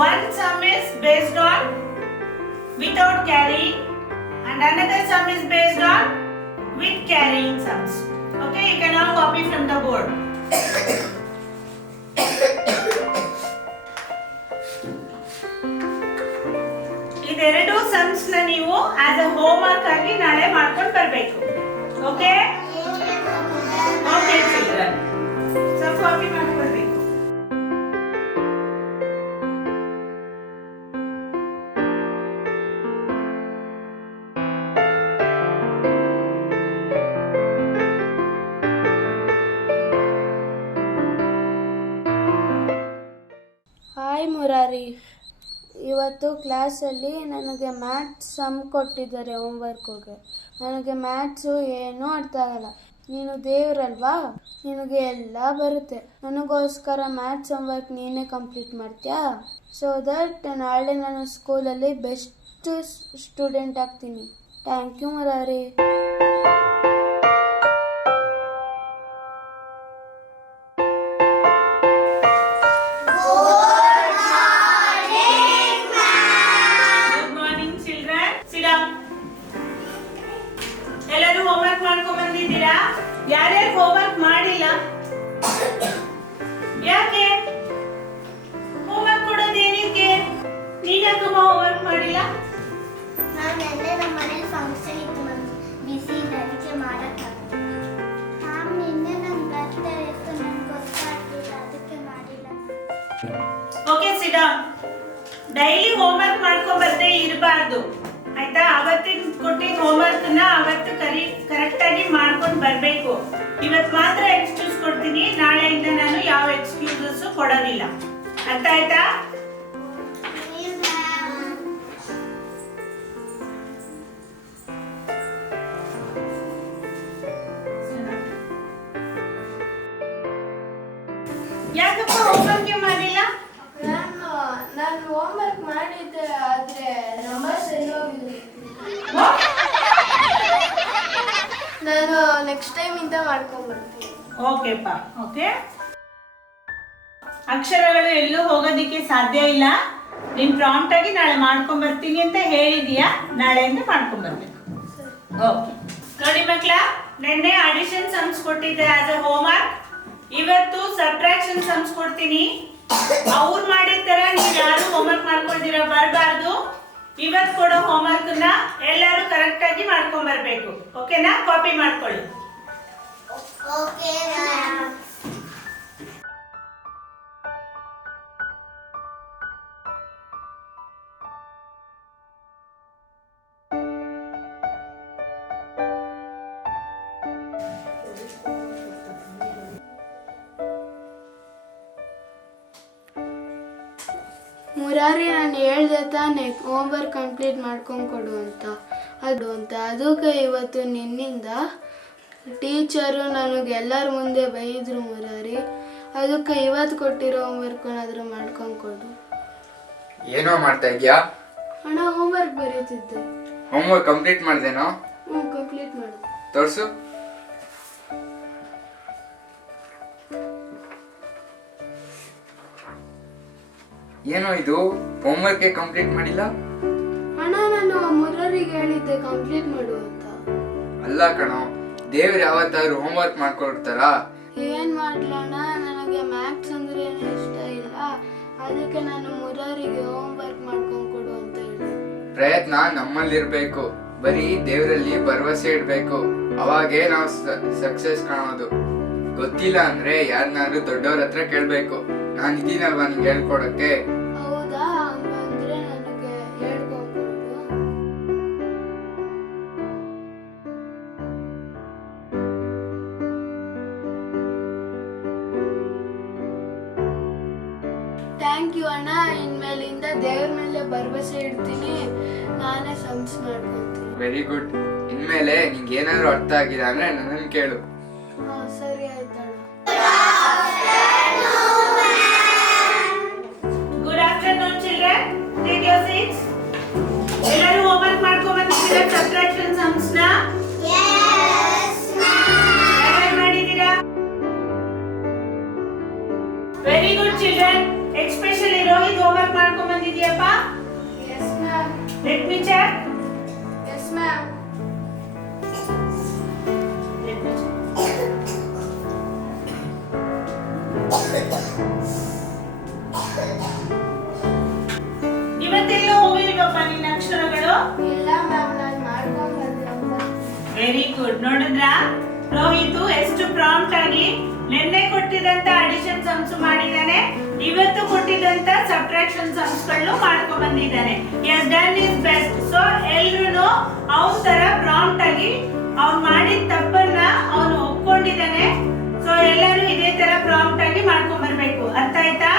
one sum is based on without carrying and another sum is based on with carrying sums okay you can all copy from the board ಇದೆರಡು sums ನ ನೀವು as a home work ಆಗಿ ನಾಳೆ ಮಾಡ್ಕೊಂಡು ಬರ್ಬೇಕು okay okay Murari ಇವತ್ತು ಕ್ಲಾಸಲ್ಲಿ ನನಗೆ ಮ್ಯಾಥ್ಸ್ ಸಮ್ ಕೊಟ್ಟಿದ್ದಾರೆ ಹೋಮ್ವರ್ಕ್ಗೆ ನನಗೆ ಮ್ಯಾಥ್ಸು ಏನೂ ಅರ್ಥ ಆಗಲ್ಲ. ನೀನು ದೇವರಲ್ವಾ? ನಿನಗೆ ಎಲ್ಲ ಬರುತ್ತೆ. ನನಗೋಸ್ಕರ ಮ್ಯಾಥ್ಸ್ ಹೋಮ್ವರ್ಕ್ ನೀನೇ ಕಂಪ್ಲೀಟ್ ಮಾಡ್ತೀಯಾ? ಸೊ ದಟ್ ನಾಳೆ ನಾನು ಸ್ಕೂಲಲ್ಲಿ ಬೆಸ್ಟ್ ಸ್ಟೂಡೆಂಟ್ ಆಗ್ತೀನಿ. Thank you Murari. Daily homework ಮಾಡ್ಕೊಂಡ್ ಬರ್ದೇ ಇರಬಾರ್ದು. ಆಯ್ತಾ? ಅವತ್ತಿನ ಕೊಟ್ಟಿನ ಹೋಮ್ವರ್ಕ್ನ ಅವತ್ತು ಕರಿ ಕರೆಕ್ಟ್ ಆಗಿ ಮಾಡ್ಕೊಂಡು ಬರಬೇಕು. ಇವತ್ ಮಾತ್ರ ಎಕ್ಸ್ಕ್ಯೂಸ್ ಕೊಡ್ತೀನಿ. ನಾಳೆಯಿಂದ ನಾನು ಯಾವ ಎಕ್ಸ್ಕ್ಯೂಸಸ್ ಕೊಡೋದಿಲ್ಲ. ಅರ್ಥ ಆಯ್ತಾ? ಹೋಮ್ವರ್ಕ್ ಮಾಡಿದ್ದೆ ಆದರೆ ನಂಬರ್ಸ್ ನಾನು ನೆಕ್ಸ್ಟ್ ಟೈಮಿಂದ ಮಾಡ್ಕೊಂಡ್ಬರ್ತೀನಿ. ಓಕೆಪ್ಪ ಓಕೆ ಅಕ್ಷರಗಳು ಎಲ್ಲೂ ಹೋಗೋದಿಕ್ಕೆ ಸಾಧ್ಯ ಇಲ್ಲ. ನೀನ್ ಪ್ರಾಂಪ್ಟ್ ಆಗಿ ನಾಳೆ ಮಾಡ್ಕೊಂಡ್ ಬರ್ತೀನಿ ಅಂತ ಹೇಳಿದೀಯಾ? ನಾಳೆಯಿಂದ ಮಾಡ್ಕೊಂಡ್ ಬರ್ಬೇಕು ಓಕೆ ನೋಡಿ ಮಕ್ಳ ನಿನ್ನೆ ಆಡಿಷನ್ ಸಮ್ಸ್ ಕೊಟ್ಟಿದ್ದೆ ಆಸ್ ಅ ಹೋಮ್ ವರ್ಕ್ ಇವತ್ತು ಸಬ್ಟ್ರಾಕ್ಷನ್ ಸಮ್ಸ್ ಕೊಡ್ತೀನಿ. ಅವ್ರು ಮಾಡಿದ ತರ ನೀವು ಯಾರು ಹೋಮ್ವರ್ಕ್ ಮಾಡ್ಕೊಂಡಿರ ಬರಬಾರ್ದು. ಇವತ್ತು ಕೊಡೋ ಹೋಮ್ವರ್ಕ್ನ ಎಲ್ಲರೂ ಕರೆಕ್ಟ್ ಆಗಿ ಮಾಡ್ಕೊಂಡ್ ಬರ್ಬೇಕು. ಓಕೆನಾ ಕಾಪಿ ಮಾಡ್ಕೊಳ್ಳಿ. ಮುರಾರಿ ನಾನು ಹೇಳ್ದೆ ತಾನೆ ಹೋಮ್ವರ್ಕ್ ಕಂಪ್ಲೀಟ್ ಮಾಡ್ಕೊಂಡು ಕೊಡು ಅಂತ. ಅದು ಅಂತ. ಅದಕ್ಕೆ ಇವತ್ತು ನಿನ್ನಿಂದ ಟೀಚರು ನನಗೆ ಎಲ್ಲರ ಮುಂದೆ ಬೈದರು ಮುರಾರಿ. ಅದಕ್ಕೆ ಇವತ್ತು ಕೊಟ್ಟಿರೋ ಹೋಮ್ವರ್ಕ್ ಏನಾದರೂ ಮಾಡ್ಕೊಂಡು ಕೊಡು. ಏನೋ ಮಾಡ್ತಾ ಇದೆಯಾ ಅಣ್ಣ ಹೋಮ್ವರ್ಕ್ ಬರೀತಿದ್ದೆ. ಹೋಮ್ವರ್ಕ್ ಕಂಪ್ಲೀಟ್ ಮಾಡ್ದೇನೋ? ಹ್ಞೂ ಕಂಪ್ಲೀಟ್ ಮಾಡು. ತೋರ್ಸು. ಏನೋ ಇದು? ಹೋಮ್ವರ್ಕ್ ಕಂಪ್ಲೀಟ್ ಮಾಡಿಲ್ಲ? ಅಣ್ಣ ನಾನು ಮುರಾರಿಗೆ ಹೇಳಿದ್ದೆ ಕಂಪ್ಲೀಟ್ ಮಾಡು ಅಂತ. ಅಲ್ಲ ಕಣೋ ದೇವ್ರು ಯಾವತ್ತಾದ್ರೂ ಹೋಮ್ವರ್ಕ್ ಮಾಡ್ಕೊಡ್ತಾರಾ? ಏನ್ ಮಾಡ್ಲಣ್ಣ ನನಗೆ ಮ್ಯಾಥ್ಸ್ ಅಂದ್ರೆ ಇಷ್ಟ ಇಲ್ಲ. ಅದಕ್ಕೆ ನಾನು ಮುರಾರಿಗೆ ಹೋಮ್ವರ್ಕ್ ಮಾಡ್ಕೊಂಡು ಕೊಡು ಅಂತ ಹೇಳಿ. ಪ್ರಯತ್ನ ನಮ್ಮಲ್ಲಿರ್ಬೇಕು. ಬರೀ ದೇವರಲ್ಲಿ ಭರವಸೆ ಇಡ್ಬೇಕು. ಅವಾಗೇ ನಾವು ಸಕ್ಸಸ್ ಕಾಣೋದು. ಗೊತ್ತಿಲ್ಲ ಅಂದ್ರೆ ಯಾರನ್ನಾದ್ರೂ ದೊಡ್ಡವ್ರ ಹತ್ರ ಕೇಳ್ಬೇಕು. ನಾನು ಇದೀನಲ್ವಾ ನಿಂಗೆ ಹೇಳ್ಕೊಡಕ್ಕೆ? ಹೌದಾ? ಹಂಗಂದ್ರೆ ನನಗೆ ಥ್ಯಾಂಕ್ ಯು ಅಣ್ಣ. ಇನ್ಮೇಲಿಂದ ದೇವ್ರ ಮೇಲೆ ಭರವಸೆ ಇಡ್ತೀನಿ. ನಾನೇ ಸಂಸ್ ಮಾಡ್ಕೊತೀನಿ. ವೆರಿ ಗುಡ್ ಇನ್ಮೇಲೆ ನಿಂಗೆ ಏನಾದ್ರು ಅರ್ಥ ಆಗಿಲ್ಲ ಅಂದ್ರೆ ನನ್ನನ್ನು ಕೇಳು. ಹಾ ಸರಿ ಆಯ್ತಣ್ಣ. children, especially Rohit, homework ಮಾಡ್ಕೊಂಡು ಬಂದಿದ್ಯಪ್ಪ? Yes ma'am. Let me check. Yes ma'am. Let me check. ಇವತ್ತೆಲ್ಲೂ ಹೋಗಿಲ್ವಪ್ಪ ನಿನ್ನ ಅಕ್ಷರಗಳು ಇಲ್ಲ ಮ್ಯಾಮ್ ನಾನು ವೆರಿ ಗುಡ್ ನೋಡಿದ್ರಾ ರೋಹಿತ್ ಎಷ್ಟು ಪ್ರಾಂಪ್ಟ್ ಆಗಿ ನಿನ್ನೆ ಕೊಟ್ಟಿದಂತ ಅಡಿಷನ್ ಸಮ್ಸ್ ಮಾಡಿದಾನೆ ಇವತ್ತು ಕೊಟ್ಟಿದಂತ ಸಬ್ಟ್ರಾಕ್ಷನ್ ಸಮ್ಸ್ಗಳನ್ನು ಮಾಡ್ಕೊಂಡ್ ಬಂದಿದ್ದಾನೆ. Yes done is best so ಎಲ್ರು ಅವನ ತರ ಪ್ರಾಂಪ್ಟ್ ಆಗಿ ಅವ್ನು ಮಾಡಿದ ತಪ್ಪನ್ನ ಅವನು ಒಪ್ಕೊಂಡಿದ್ದಾನೆ. ಸೊ ಎಲ್ಲರೂ ಇದೇ ತರ ಪ್ರಾಂಪ್ಟ್ ಆಗಿ ಮಾಡ್ಕೊಂಡ್ ಬರ್ಬೇಕು. ಅರ್ಥ ಆಯ್ತಾ?